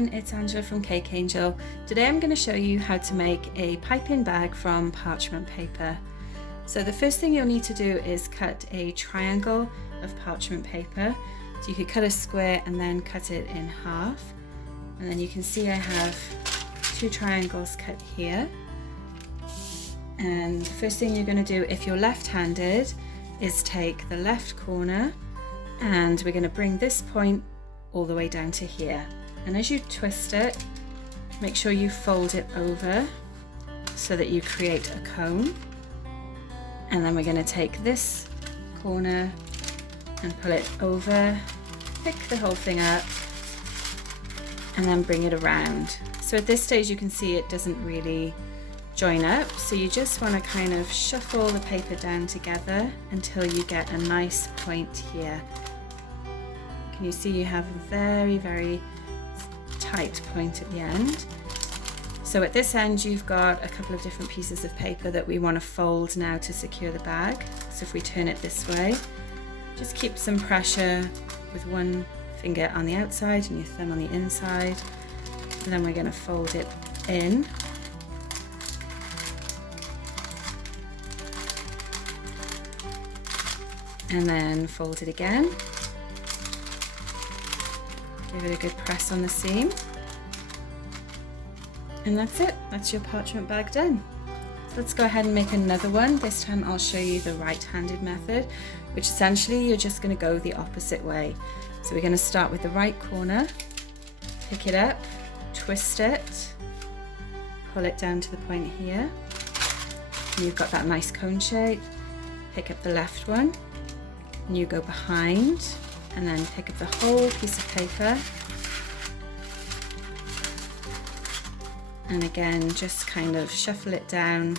everyone, it's Angela from Cake Angel. Today I'm going to show you how to make a piping bag from parchment paper. So the first thing you'll need to do is cut a triangle of parchment paper. So you could cut a square and then cut it in half. And then you can see I have two triangles cut here. And the first thing you're going to do if you're left-handed is take the left corner and we're going to bring this point all the way down to here. And as you twist it, make sure you fold it over so that you create a cone. And then we're going to take this corner and pull it over, pick the whole thing up, and then bring it around. So at this stage you can see it doesn't really join up, so you just want to kind of shuffle the paper down together until you get a nice point here. Can you see you have a very, very tight point at the end? So at this end you've got a couple of different pieces of paper that we want to fold now to secure the bag. So if we turn it this way, just keep some pressure with one finger on the outside and your thumb on the inside, and then we're going to fold it in. And then fold it again. Give it a good press on the seam. And that's it, that's your parchment bag done. So let's go ahead and make another one. This time I'll show you the right-handed method, which essentially you're just going to go the opposite way. So we're going to start with the right corner, pick it up, twist it, pull it down to the point here. And you've got that nice cone shape. Pick up the left one, and you go behind, and then pick up the whole piece of paper. And again, just kind of shuffle it down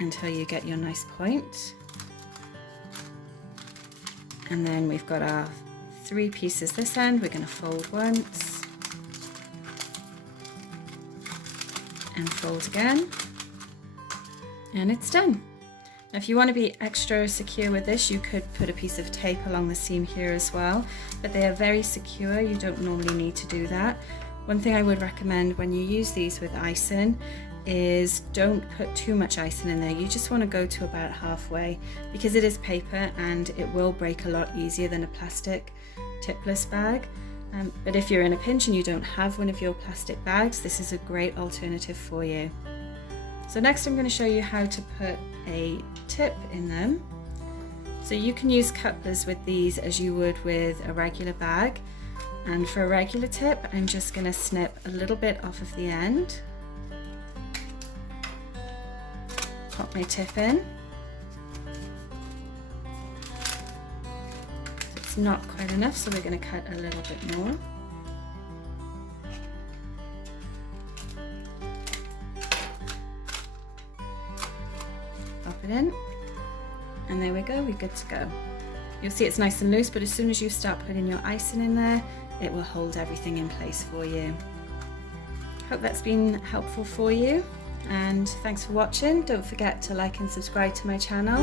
until you get your nice point. And then we've got our three pieces this end. We're going to fold once and fold again, and it's done. Now if you want to be extra secure with this, you could put a piece of tape along the seam here as well, but they are very secure. You don't normally need to do that. One thing I would recommend when you use these with icing is don't put too much icing in there. You just want to go to about halfway, because it is paper and it will break a lot easier than a plastic tipless bag. But if you're in a pinch and you don't have one of your plastic bags, this is a great alternative for you. So next I'm going to show you how to put a tip in them. So you can use couplers with these as you would with a regular bag. And for a regular tip, I'm just going to snip a little bit off of the end. Pop my tip in. It's not quite enough, so we're going to cut a little bit more. Pop it in, and there we go, we're good to go. You'll see it's nice and loose, but as soon as you start putting your icing in there, it will hold everything in place for you. Hope that's been helpful for you, and thanks for watching. Don't forget to like and subscribe to my channel.